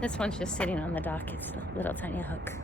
This one's just sitting on the dock. It's a little tiny hook.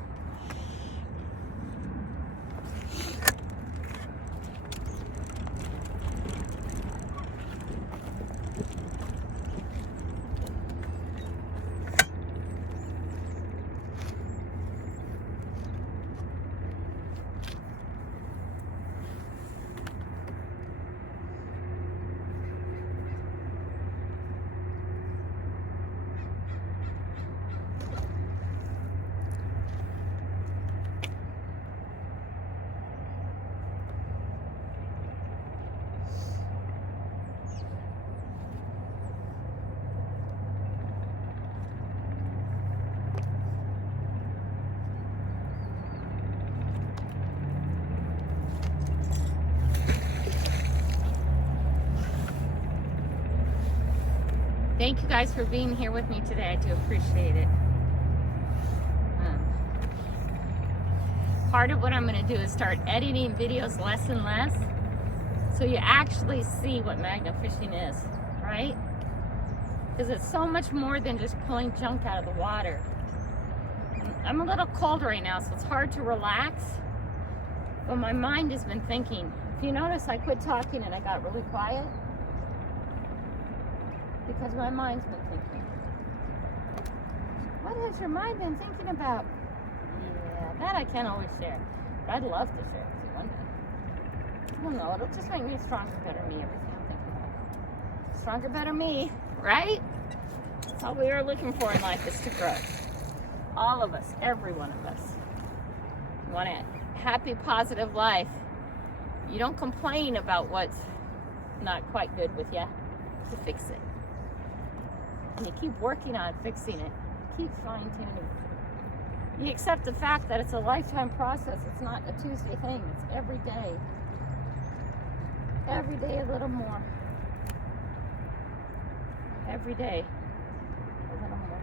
Thank you guys for being here with me today. I do appreciate it. Part of what I'm going to do is start editing videos less and less, so you actually see what magnet fishing is, right? Because it's so much more than just pulling junk out of the water. I'm a little cold right now, so it's hard to relax, but my mind has been thinking. If you notice, I quit talking and I got really quiet. Because my mind's been thinking. What has your mind been thinking about? Yeah, that I can't always share. But I'd love to share it with you one day. I don't know, it'll just make me a stronger, better me, everything I'm thinking about. Stronger, better me, right? That's all we are looking for in life, is to grow. All of us, every one of us. You want a happy, positive life. You don't complain about what's not quite good with you. You fix it. And you keep working on fixing it. Keep fine-tuning. You accept the fact that it's a lifetime process. It's not a Tuesday thing. It's every day. Every day a little more. Every day a little more.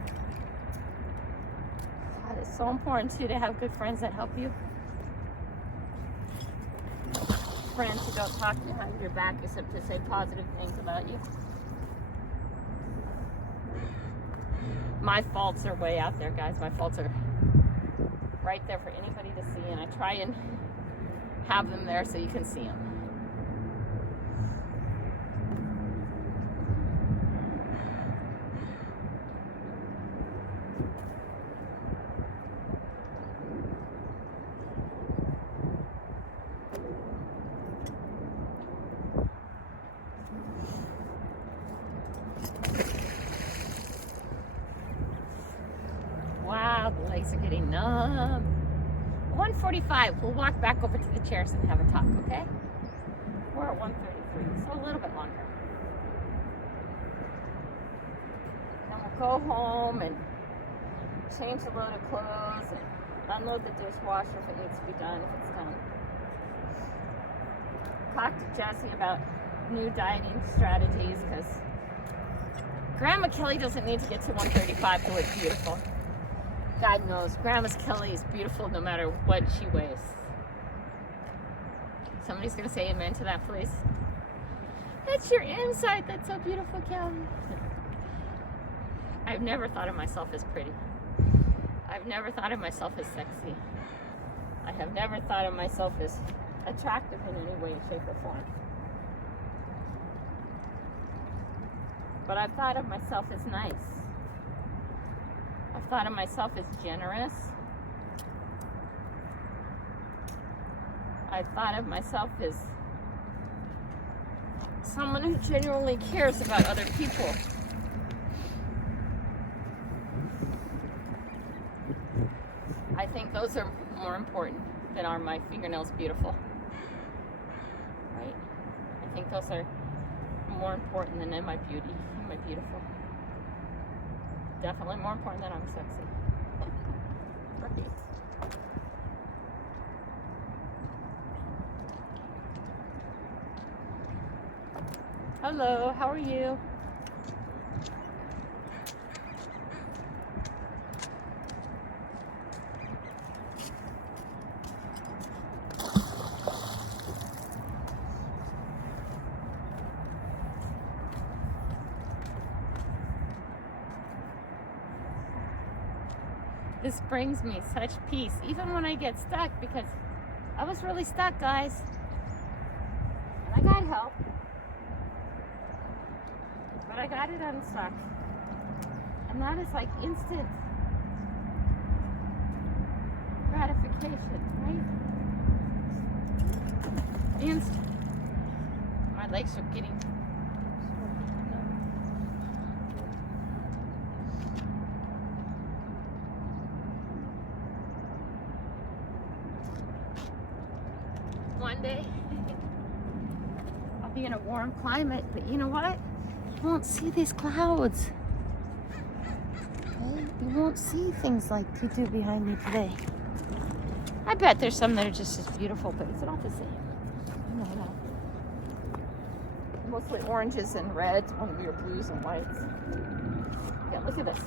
God, it's so important too to have good friends that help you. Friends who don't talk behind your back except to say positive things about you. My faults are way out there, guys. My faults are right there for anybody to see, and I try and have them there so you can see them. Wow, the legs are getting numb. 1:45, we'll walk back over to the chairs and have a talk, okay? We're at 1:33, so a little bit longer. Then we'll go home and change a load of clothes and unload the dishwasher if it needs to be done, if it's done. Talk to Jessie about new dieting strategies, because Grandma Kelly doesn't need to get to 135 to look beautiful. God knows, Grandma's Kelly is beautiful no matter what she weighs. Somebody's going to say amen to that, please. That's your insight. That's so beautiful, Kelly. I've never thought of myself as pretty. I've never thought of myself as sexy. I have never thought of myself as attractive in any way, shape, or form. But I've thought of myself as nice. I've thought of myself as generous. I've thought of myself as someone who genuinely cares about other people. I think those are more important than are my fingernails beautiful. Right? I think those are more important than am I beauty? Am I beautiful? Definitely more important than I'm sexy. Right. Hello, how are you? This brings me such peace, even when I get stuck, because I was really stuck, guys. And I got help. But I got it unstuck. And that is like instant gratification, right? Instant. My legs are getting... One day, I'll be in a warm climate, but you know what? You won't see these clouds. Okay? You won't see things like you do behind me today. I bet there's some that are just as beautiful, but it's not the same. No. Mostly oranges and reds when we were blues and whites. Yeah, look at this.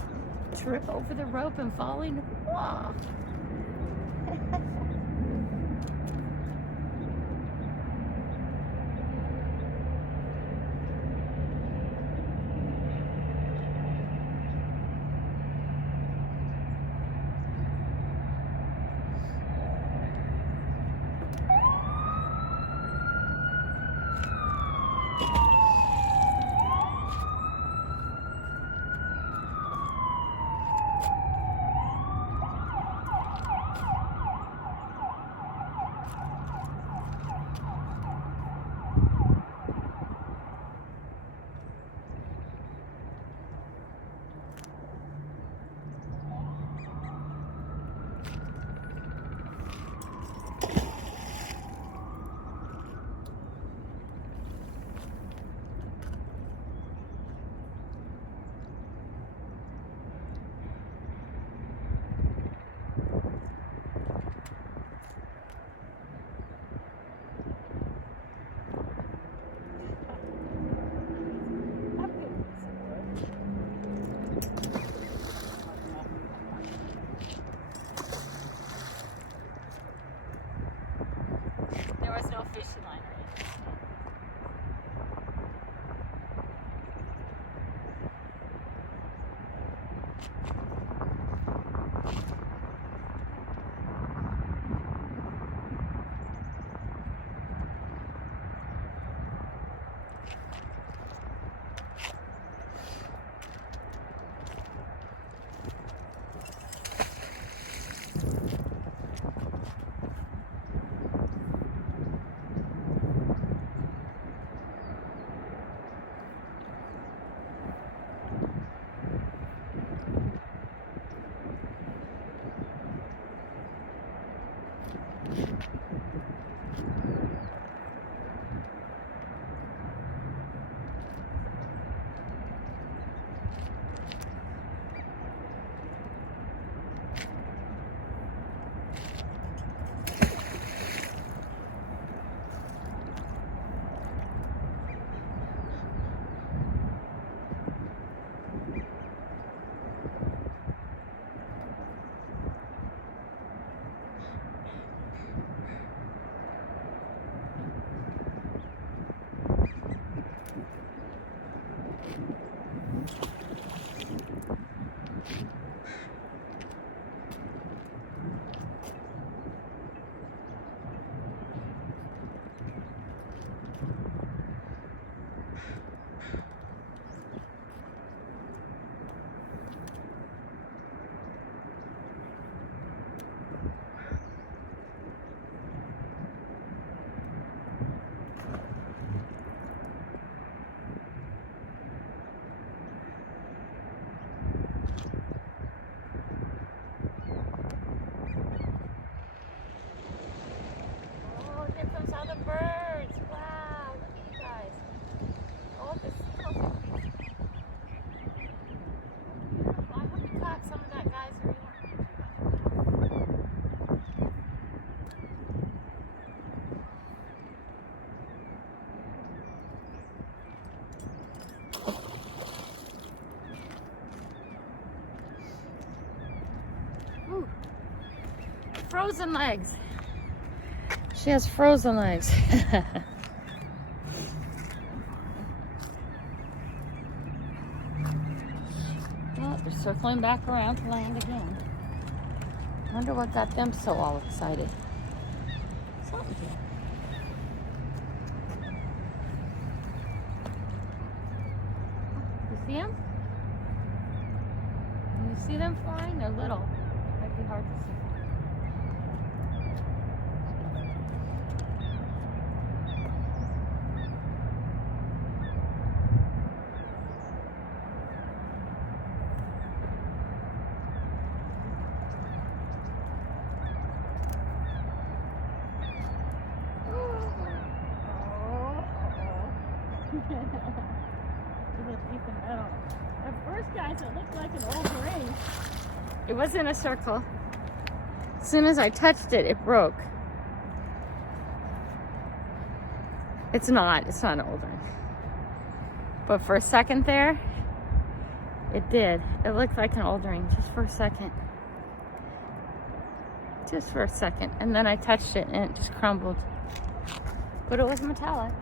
Trip over the rope and falling. Wow. There was no fishing line or anything. Frozen legs. She has frozen legs. Well, they're circling back around to land again. wonder what got them so all excited. Something. You see them? You see them flying? They're little. Might be hard to see. At first, guys, it looked like an old ring. It was in a circle. As soon as I touched it, it broke. It's not an old ring. But for a second there, it did. It looked like an old ring, just for a second. Just for a second. And then I touched it and it just crumbled. But it was metallic.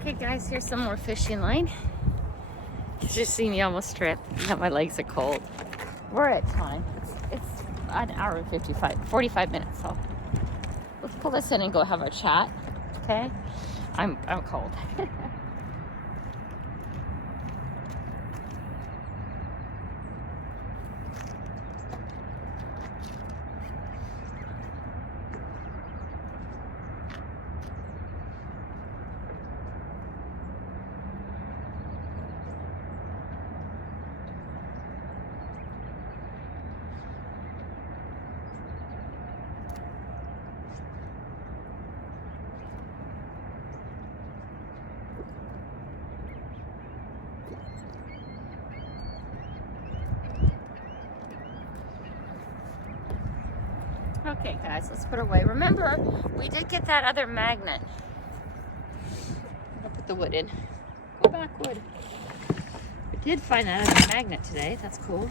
Okay guys, here's some more fishing line. You just see me almost trip. Now my legs are cold. We're at time. It's an hour and 45 minutes, so let's pull this in and go have our chat. Okay? I'm cold. Okay, guys, let's put it away. Remember, we did get that other magnet. I'll put the wood in. Go back, wood. We did find that other magnet today. That's cool.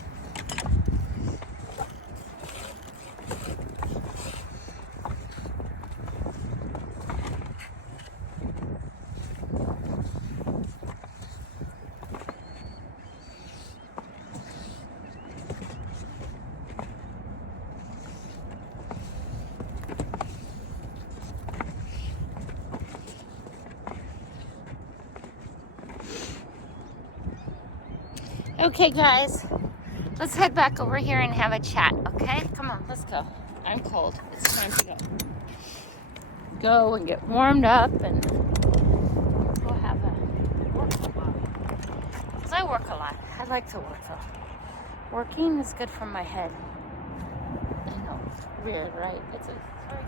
Okay, guys, let's head back over here and have a chat, okay? Come on, let's go. I'm cold. It's time to go and get warmed up and go have a work a lot. Because I work a lot. I like to work, though. Working is good for my head. I know, it's weird, right? It's very good.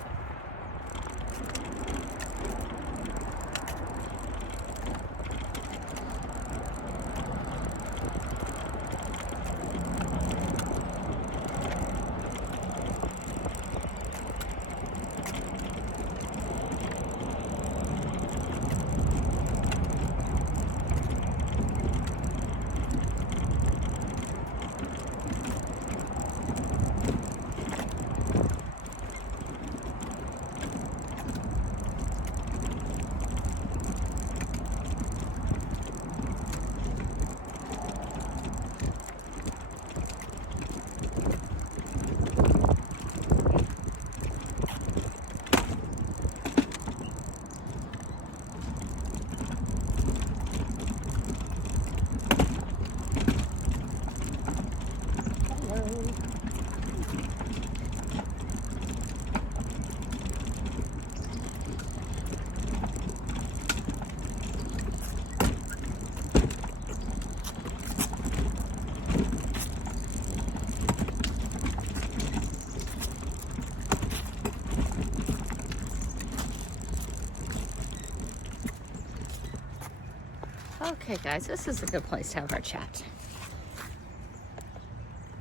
Okay, guys, this is a good place to have our chat.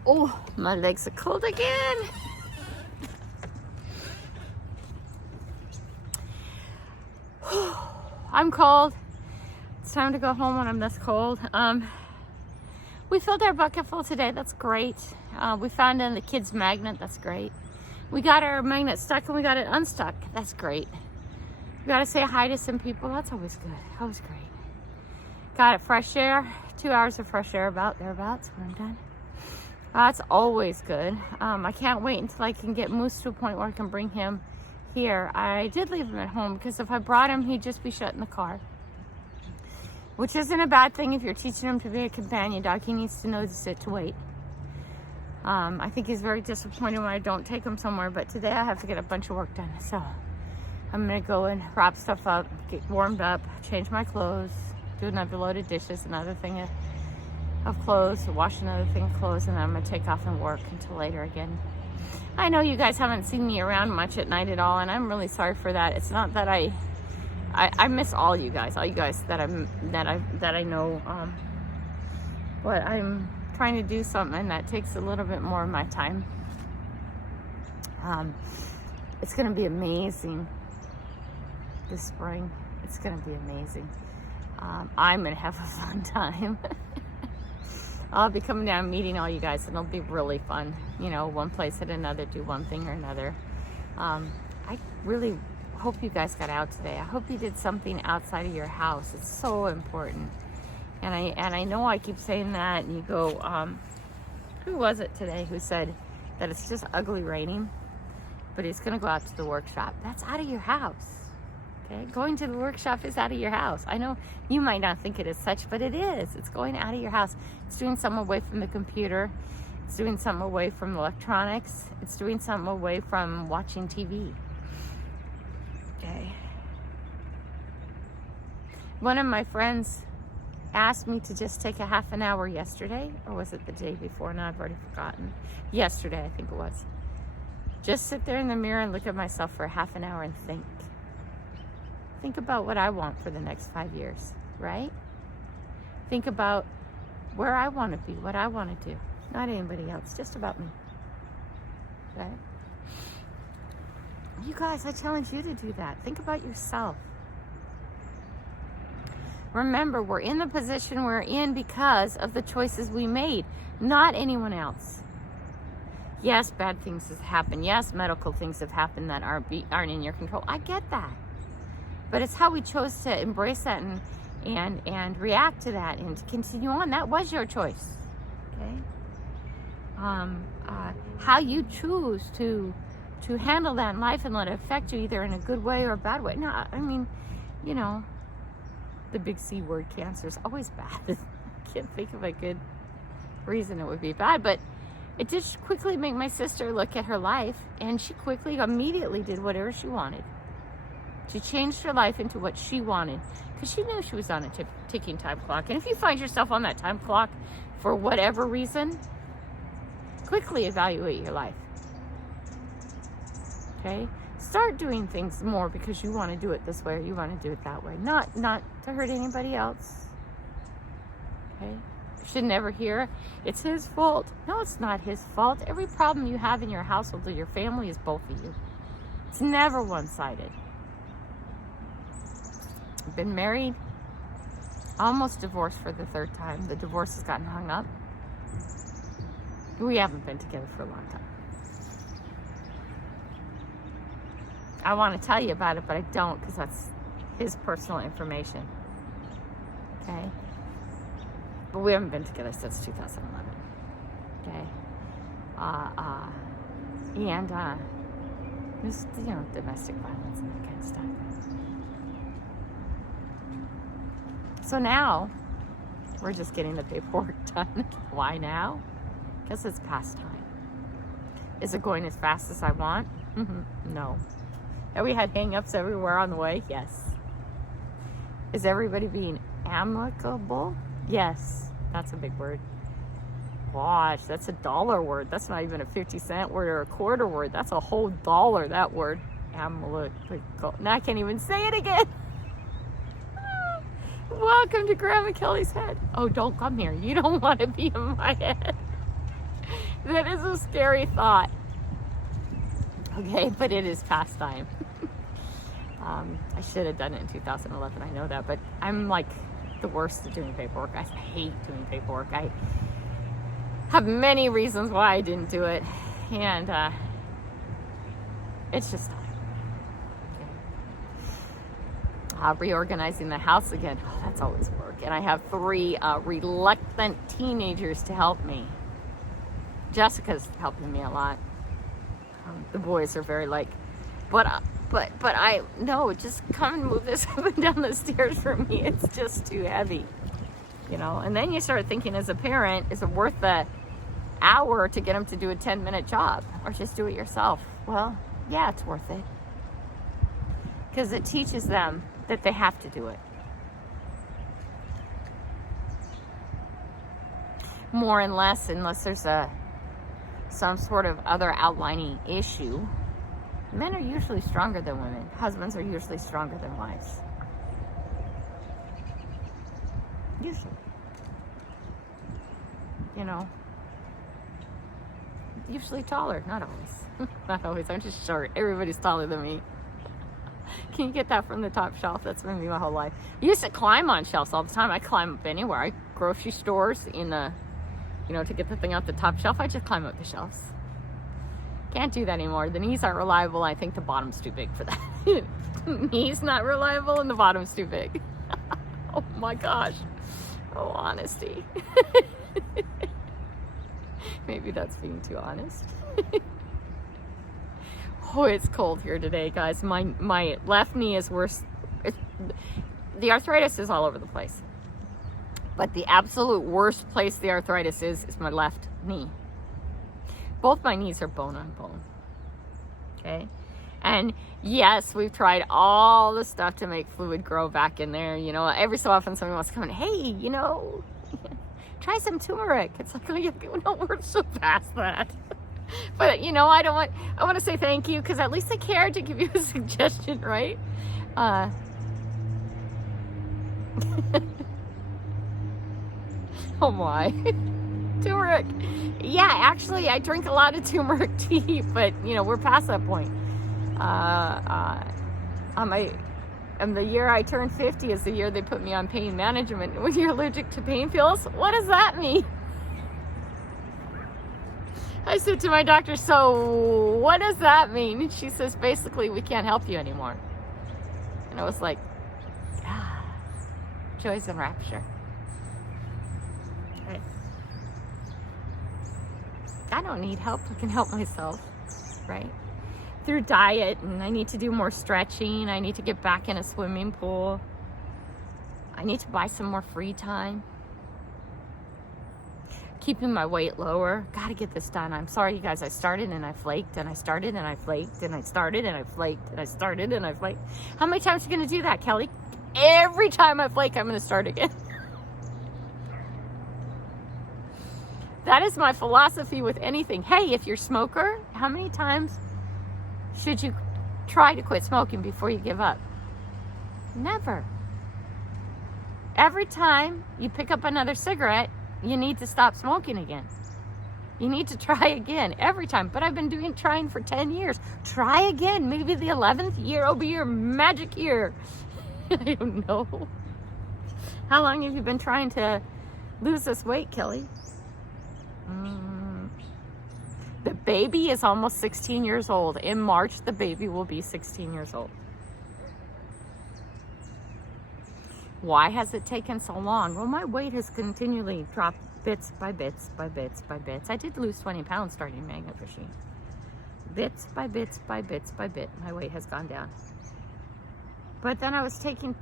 Oh, my legs are cold again. I'm cold. It's time to go home when I'm this cold. We filled our bucket full today. That's great. We found in the kids' magnet. That's great. We got our magnet stuck and we got it unstuck. That's great. We got to say hi to some people. That's always good. Always great. Got it fresh air. 2 hours of fresh air thereabouts when I'm done. That's always good. I can't wait until I can get Moose to a point where I can bring him here. I did leave him at home because if I brought him, he'd just be shut in the car. Which isn't a bad thing if you're teaching him to be a companion dog. He needs to know to sit to wait. I think he's very disappointed when I don't take him somewhere, but today I have to get a bunch of work done. So I'm gonna go and wrap stuff up, get warmed up, change my clothes, do another load of dishes, another thing of clothes, wash another thing of clothes, and then I'm gonna take off and work until later again. I know you guys haven't seen me around much at night at all, and I'm really sorry for that. It's not that I miss all you guys that I know, but I'm trying to do something that takes a little bit more of my time. It's gonna be amazing this spring. It's gonna be amazing. I'm gonna have a fun time. I'll be coming down meeting all you guys, and it'll be really fun. You know, one place at another, do one thing or another. I really hope you guys got out today. I hope you did something outside of your house. It's so important. And I know I keep saying that, and you go, who was it today who said that it's just ugly raining, but he's gonna go out to the workshop? That's out of your house. Okay, going to the workshop is out of your house. I know you might not think it is such, but it is. It's going out of your house. It's doing something away from the computer. It's doing something away from electronics. It's doing something away from watching TV. Okay. One of my friends asked me to just take a half an hour yesterday, or was it the day before? Now I've already forgotten. Yesterday, I think it was. Just sit there in the mirror and look at myself for a half an hour and think. Think about what I want for the next 5 years, right? Think about where I want to be, what I want to do. Not anybody else, just about me. Okay? You guys, I challenge you to do that. Think about yourself. Remember, we're in the position we're in because of the choices we made, not anyone else. Yes, bad things have happened. Yes, medical things have happened that aren't in your control. I get that. But it's how we chose to embrace that and react to that and to continue on. That was your choice. Okay? How you choose to handle that in life and let it affect you either in a good way or a bad way. No, I mean, you know, the big C word, cancer, is always bad. I can't think of a good reason it would be bad, but it did quickly make my sister look at her life, and she immediately did whatever she wanted. She changed her life into what she wanted because she knew she was on a ticking time clock. And if you find yourself on that time clock for whatever reason, quickly evaluate your life. Okay? Start doing things more because you want to do it this way or you want to do it that way. Not to hurt anybody else. Okay? You should never hear, it's his fault. No, it's not his fault. Every problem you have in your household or your family is both of you. It's never one-sided. I've been married, almost divorced for the third time. The divorce has gotten hung up. We haven't been together for a long time. I want to tell you about it, but I don't because that's his personal information. Okay? But we haven't been together since 2011. Okay? And just, you know, domestic violence and that kind of stuff. So now, we're just getting the paperwork done. Why now? Because it's past time. Is it going as fast as I want? No. Have we had hang-ups everywhere on the way? Yes. Is everybody being amicable? Yes. That's a big word. Gosh, that's a $1 word. That's not even a 50-cent word or a quarter word. That's a whole $1, that word. Amicable. Now I can't even say it again. Welcome to Grandma Kelly's head. Oh, don't come here. You don't want to be in my head. That is a scary thought. Okay, but it is past time. I should have done it in 2011. I know that, but I'm like the worst at doing paperwork. I hate doing paperwork. I have many reasons why I didn't do it, and it's just time. Reorganizing the house again. Oh, that's always work. And I have 3 reluctant teenagers to help me. Jessica's helping me a lot. The boys are very like, but I no, just come and move this up and down the stairs for me. It's just too heavy, you know. And then you start thinking, as a parent, is it worth the hour to get them to do a 10-minute job, or just do it yourself? Well, yeah, it's worth it because it teaches them that they have to do it. More and less, unless there's some sort of other outlining issue. Men are usually stronger than women. Husbands are usually stronger than wives. Usually. You know. Usually taller. Not always. Not always. I'm just short. Everybody's taller than me. Can you get that from the top shelf? That's been me my whole life. I used to climb on shelves all the time. I climb up anywhere. I grocery stores in the, you know, to get the thing off the top shelf, I just climb up the shelves. Can't do that anymore. The knees aren't reliable. I think the bottom's too big for that. Knees not reliable and the bottom's too big. Oh my gosh. Oh, honesty. Maybe that's being too honest. Oh, it's cold here today, guys. My left knee is worse. The arthritis is all over the place. But the absolute worst place the arthritis is my left knee. Both my knees are bone on bone. Okay? And yes, we've tried all the stuff to make fluid grow back in there. You know, every so often somebody wants to come in, hey, you know, try some turmeric. It's like, oh, yeah, no, we're so past that. But, you know, I want to say thank you because at least I care to give you a suggestion, right? Oh my. Turmeric. Yeah, actually, I drink a lot of turmeric tea, but, you know, we're past that point. And the year I turned 50 is the year they put me on pain management. When you're allergic to pain pills, what does that mean? I said to my doctor, so what does that mean? And she says, basically, we can't help you anymore. And I was like, joys and rapture. I don't need help. I can help myself, right? Through diet, and I need to do more stretching. I need to get back in a swimming pool. I need to buy some more free time. Keeping my weight lower. Got to get this done. I'm sorry, you guys. I started and I flaked, and I started and I flaked, and I started and I flaked, and I started and I flaked. How many times are you going to do that, Kelly? Every time I flake, I'm going to start again. That is my philosophy with anything. Hey, if you're a smoker, how many times should you try to quit smoking before you give up? Never. Every time you pick up another cigarette, you need to stop smoking again. You need to try again every time. But I've been trying for 10 years. Try again. Maybe the 11th year will be your magic year. I don't know. How long have you been trying to lose this weight, Kelly? The baby is almost 16 years old. In March, the baby will be 16 years old. Why has it taken so long? Well, my weight has continually dropped bits by bits by bits by bits. I did lose 20 pounds starting Magnet Fishing. Bits by bits by bits by bit, my weight has gone down. But then I was taking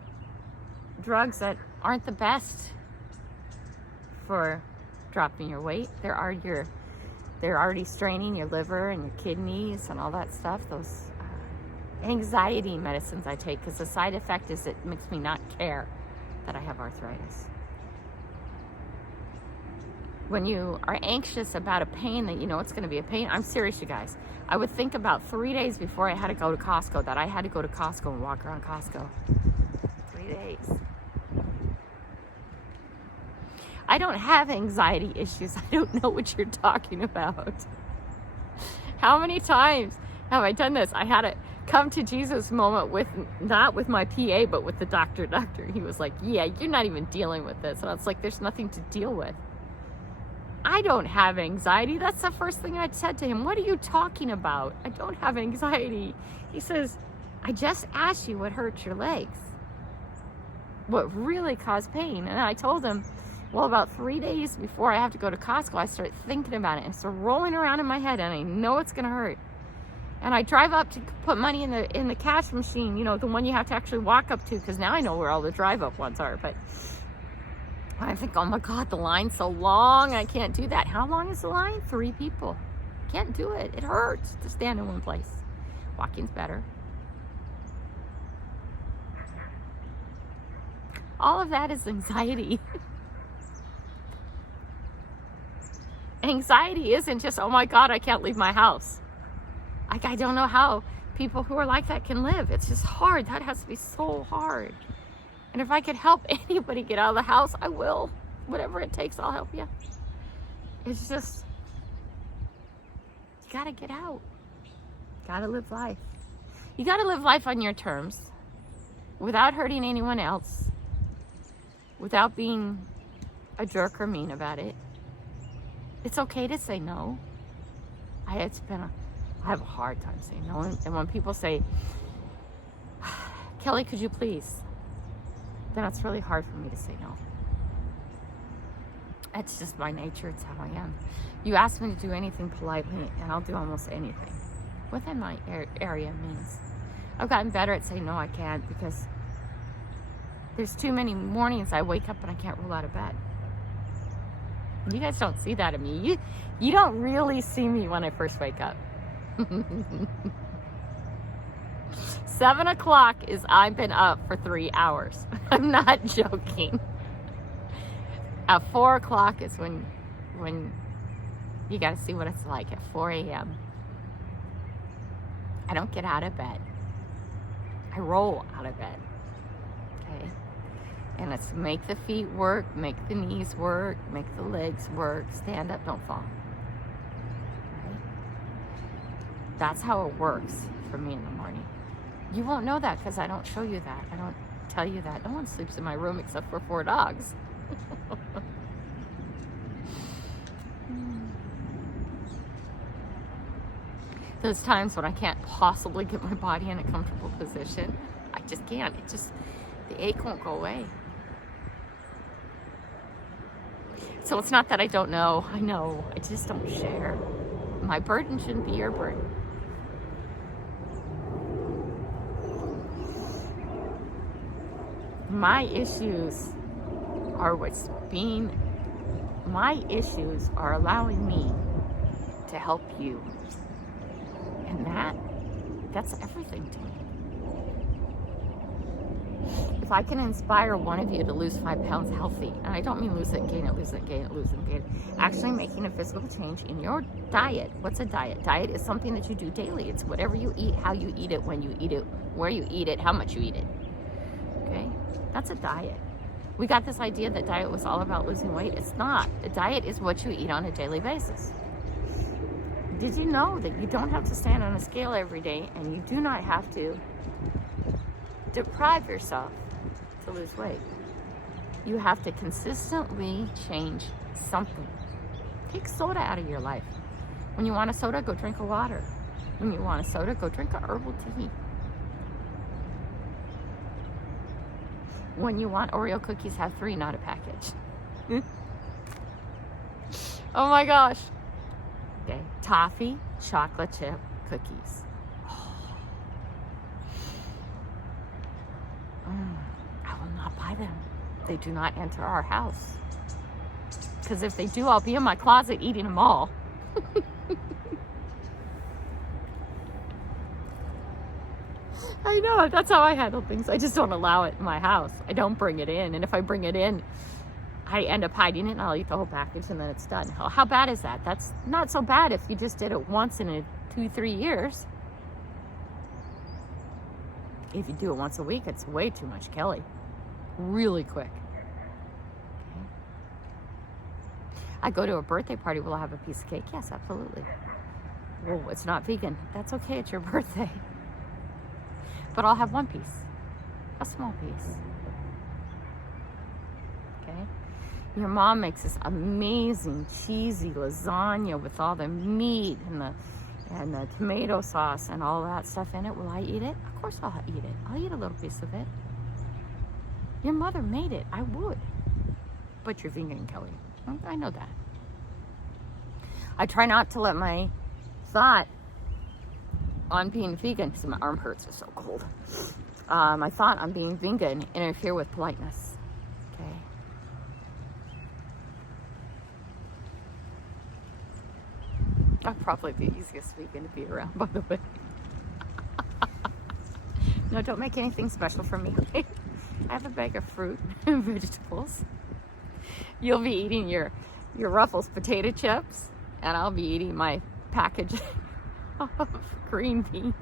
drugs that aren't the best for dropping your weight. They're already straining your liver and your kidneys and all that stuff. Those anxiety medicines I take, because the side effect is it makes me not care that I have arthritis. When you are anxious about a pain that you know it's going to be a pain, I'm serious, you guys. I would think about 3 days before I had to go to Costco that I had to go to Costco and walk around Costco. 3 days. I don't have anxiety issues. I don't know what you're talking about. How many times have I done this? I had a come to Jesus moment with, not with my PA, but with the doctor. He was like, yeah, you're not even dealing with this. And I was like, there's nothing to deal with. I don't have anxiety. That's the first thing I said to him. What are you talking about? I don't have anxiety. He says, I just asked you what hurts your legs. What really caused pain? And I told him, well, about 3 days before I have to go to Costco, I start thinking about it and it's rolling around in my head, and I know it's going to hurt. And I drive up to put money in the cash machine, you know, the one you have to actually walk up to, because now I know where all the drive-up ones are. But I think, oh my God, the line's so long, I can't do that. How long is the line? 3 people. Can't do it. It hurts to stand in one place. Walking's better. All of that is anxiety. Anxiety isn't just, oh my God, I can't leave my house. I don't know how people who are like that can live. It's just hard. That has to be so hard. And if I could help anybody get out of the house, I will. Whatever it takes, I'll help you. It's just, you gotta get out. Gotta live life. You gotta live life on your terms, without hurting anyone else, without being a jerk or mean about it. It's okay to say no. I have a hard time saying no. And when people say, Kelly, could you please? Then it's really hard for me to say no. It's just my nature. It's how I am. You ask me to do anything politely, and I'll do almost anything. Within my area means. I've gotten better at saying no, I can't, because there's too many mornings I wake up and I can't roll out of bed. You guys don't see that in me. You don't really see me when I first wake up. 7 o'clock is I've been up for 3 hours. I'm not joking. At 4 o'clock is when you got to see what it's like at 4 a.m. I don't get out of bed. I roll out of bed. Okay? And it's make the feet work, make the knees work, make the legs work, stand up, don't fall. Right? That's how it works. from me in the morning. You won't know that because I don't show you that. I don't tell you that. No one sleeps in my room except for 4 dogs. Those times when I can't possibly get my body in a comfortable position, I just can't. The ache won't go away. So it's not that I don't know. I know. I just don't share. My burden shouldn't be your burden. My issues are allowing me to help you. And that's everything to me. If I can inspire one of you to lose 5 pounds healthy, and I don't mean lose it and gain it, lose it and gain it, lose it and gain it, actually making a physical change in your diet. What's a diet? Diet is something that you do daily. It's whatever you eat, how you eat it, when you eat it, where you eat it, how much you eat it. Okay? That's a diet. We got this idea that diet was all about losing weight. It's not. A diet is what you eat on a daily basis. Did you know that you don't have to stand on a scale every day, and you do not have to deprive yourself to lose weight? You have to consistently change something. Take soda out of your life. When you want a soda, go drink a water. When you want a soda, go drink a herbal tea. When you want Oreo cookies, have 3, not a package. Oh my gosh. Okay, toffee, chocolate chip cookies. I will not buy them. They do not enter our house. Because if they do, I'll be in my closet eating them all. I know, that's how I handle things. I just don't allow it in my house. I don't bring it in. And if I bring it in, I end up hiding it and I'll eat the whole package and then it's done. How bad is that? That's not so bad if you just did it once in 2-3 years. If you do it once a week, it's way too much, Kelly. Really quick. Okay. I go to a birthday party, will I have a piece of cake? Yes, absolutely. Well, it's not vegan. That's okay, it's your birthday. But I'll have one piece. A small piece. Okay? Your mom makes this amazing cheesy lasagna with all the meat and the tomato sauce and all that stuff in it. Will I eat it? Of course I'll eat it. I'll eat a little piece of it. Your mother made it. I would. But you're vegan, Kelly. I know that. I try not to let my thought on being vegan, because my arm hurts, it's so cold. My thought on being vegan interfere with politeness. Okay? I'm probably the easiest vegan to be around, by the way. No, don't make anything special for me. I have a bag of fruit and vegetables. You'll be eating your Ruffles potato chips, and I'll be eating my package of green beans.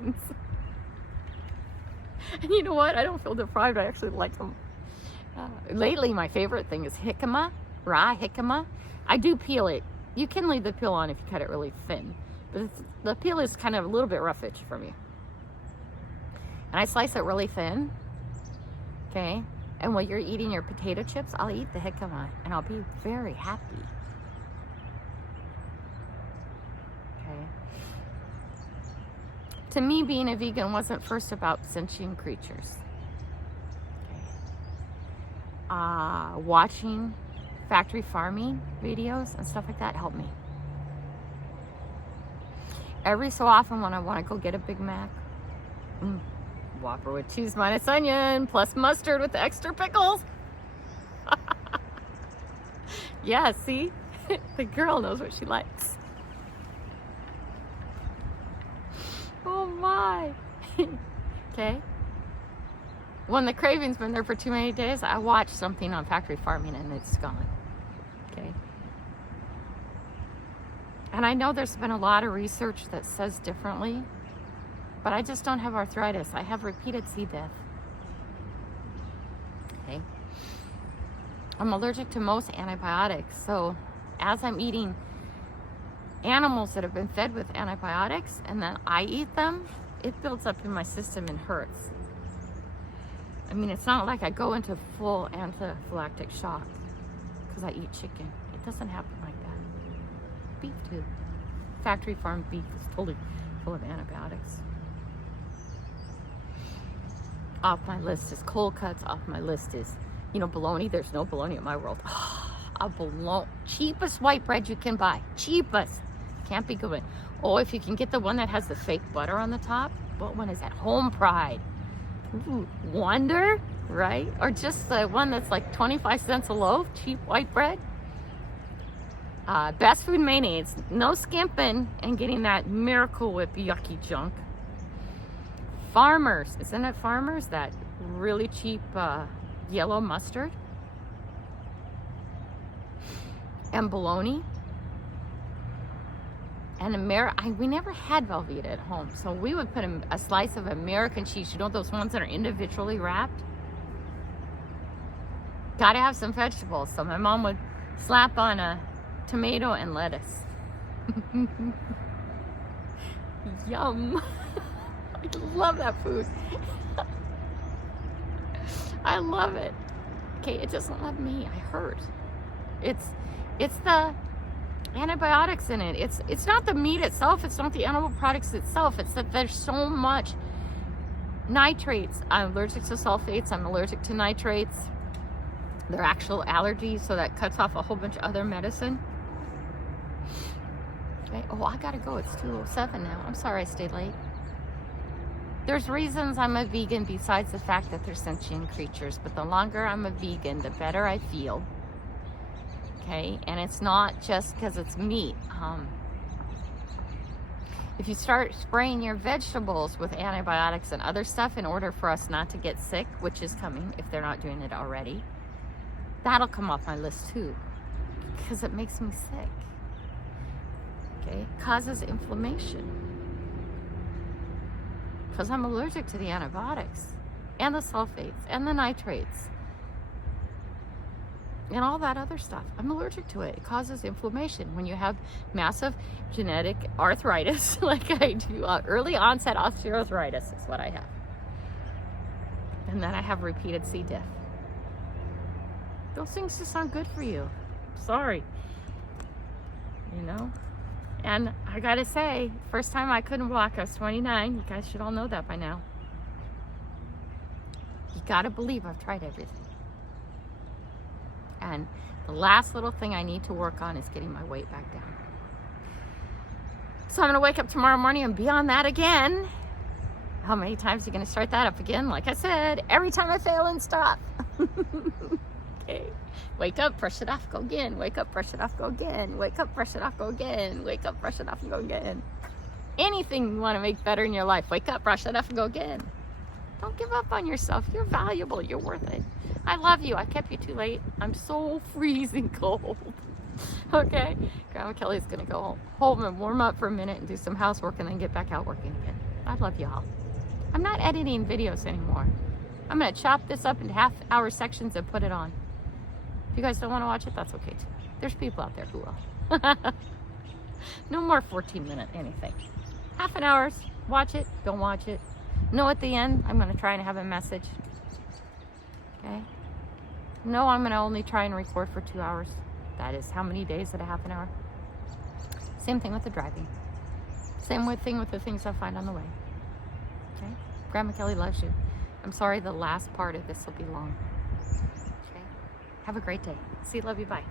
And you know what? I don't feel deprived. I actually like them. Lately, my favorite thing is jicama, raw jicama. I do peel it. You can leave the peel on if you cut it really thin. But the peel is kind of a little bit roughish for me. And I slice it really thin. Okay? And while you're eating your potato chips, I'll eat the jicama. And I'll be very happy. Okay? To me, being a vegan wasn't first about sentient creatures. Okay? Watching factory farming videos and stuff like that helped me. Every so often when I want to go get a Big Mac, Whopper with cheese minus onion, plus mustard with extra pickles. Yeah, see? The girl knows what she likes. Oh my. Okay? When the craving's been there for too many days, I watch something on factory farming and it's gone. Okay? And I know there's been a lot of research that says differently, but I just don't have arthritis. I have repeated C. diff. Okay? I'm allergic to most antibiotics, so as I'm eating animals that have been fed with antibiotics and then I eat them, it builds up in my system and hurts. I mean, it's not like I go into full anaphylactic shock because I eat chicken. It doesn't happen like that. Beef too. Factory farmed beef is totally full of antibiotics. Off my list is cold cuts. Off my list is, bologna. There's no bologna in my world. Cheapest white bread you can buy. Cheapest. Can't be good. Oh, if you can get the one that has the fake butter on the top. What one is that? Home Pride. Ooh, Wonder, right? Or just the one that's like 25 cents a loaf. Cheap white bread. Best Food mayonnaise. No skimping and getting that Miracle Whip yucky junk. Farmers. Isn't it Farmers? That really cheap yellow mustard. And bologna. And we never had Velveeta at home, so we would put a slice of American cheese. Those ones that are individually wrapped? Gotta have some vegetables. So my mom would slap on a tomato and lettuce. Yum. I love that food. I love it. Okay, it doesn't love me. I hurt. It's the antibiotics in it. It's not the meat itself. It's not the animal products itself. It's that there's so much nitrates. I'm allergic to sulfates. I'm allergic to nitrates. They're actual allergies, so that cuts off a whole bunch of other medicine. Okay. Oh, I gotta go. It's 2:07 now. I'm sorry I stayed late. There's reasons I'm a vegan besides the fact that they're sentient creatures, but the longer I'm a vegan, the better I feel. Okay, and it's not just because it's meat. If you start spraying your vegetables with antibiotics and other stuff in order for us not to get sick, which is coming if they're not doing it already, that'll come off my list too, because it makes me sick. Okay, causes inflammation. Because I'm allergic to the antibiotics and the sulfates and the nitrates. And all that other stuff. I'm allergic to it. It causes inflammation. When you have massive genetic arthritis, like I do, early onset osteoarthritis is what I have. And then I have repeated C. diff. Those things just aren't good for you. Sorry. And I gotta say, first time I couldn't walk, I was 29. You guys should all know that by now. You gotta believe I've tried everything. And the last little thing I need to work on is getting my weight back down. So I'm going to wake up tomorrow morning and be on that again. How many times are you going to start that up again? Like I said, every time I fail and stop. Okay. Wake up, brush it off, go again. Wake up, brush it off, go again. Wake up, brush it off, go again. Wake up, brush it off, and go again. Anything you want to make better in your life, wake up, brush it off, and go again. Don't give up on yourself. You're valuable. You're worth it. I love you. I kept you too late. I'm so freezing cold. Okay? Grandma Kelly's going to go home and warm up for a minute and do some housework and then get back out working again. I love y'all. I'm not editing videos anymore. I'm going to chop this up into half-hour sections and put it on. If you guys don't want to watch it, that's okay too. There's people out there who will. No more 14-minute anything. Half an hour. Watch it. Don't watch it. No, at the end, I'm going to try and have a message. Okay? No, I'm going to only try and record for 2 hours. That is how many days at a half an hour? Same thing with the driving. Same thing with the things I find on the way. Okay? Grandma Kelly loves you. I'm sorry the last part of this will be long. Okay? Have a great day. See you. Love you. Bye.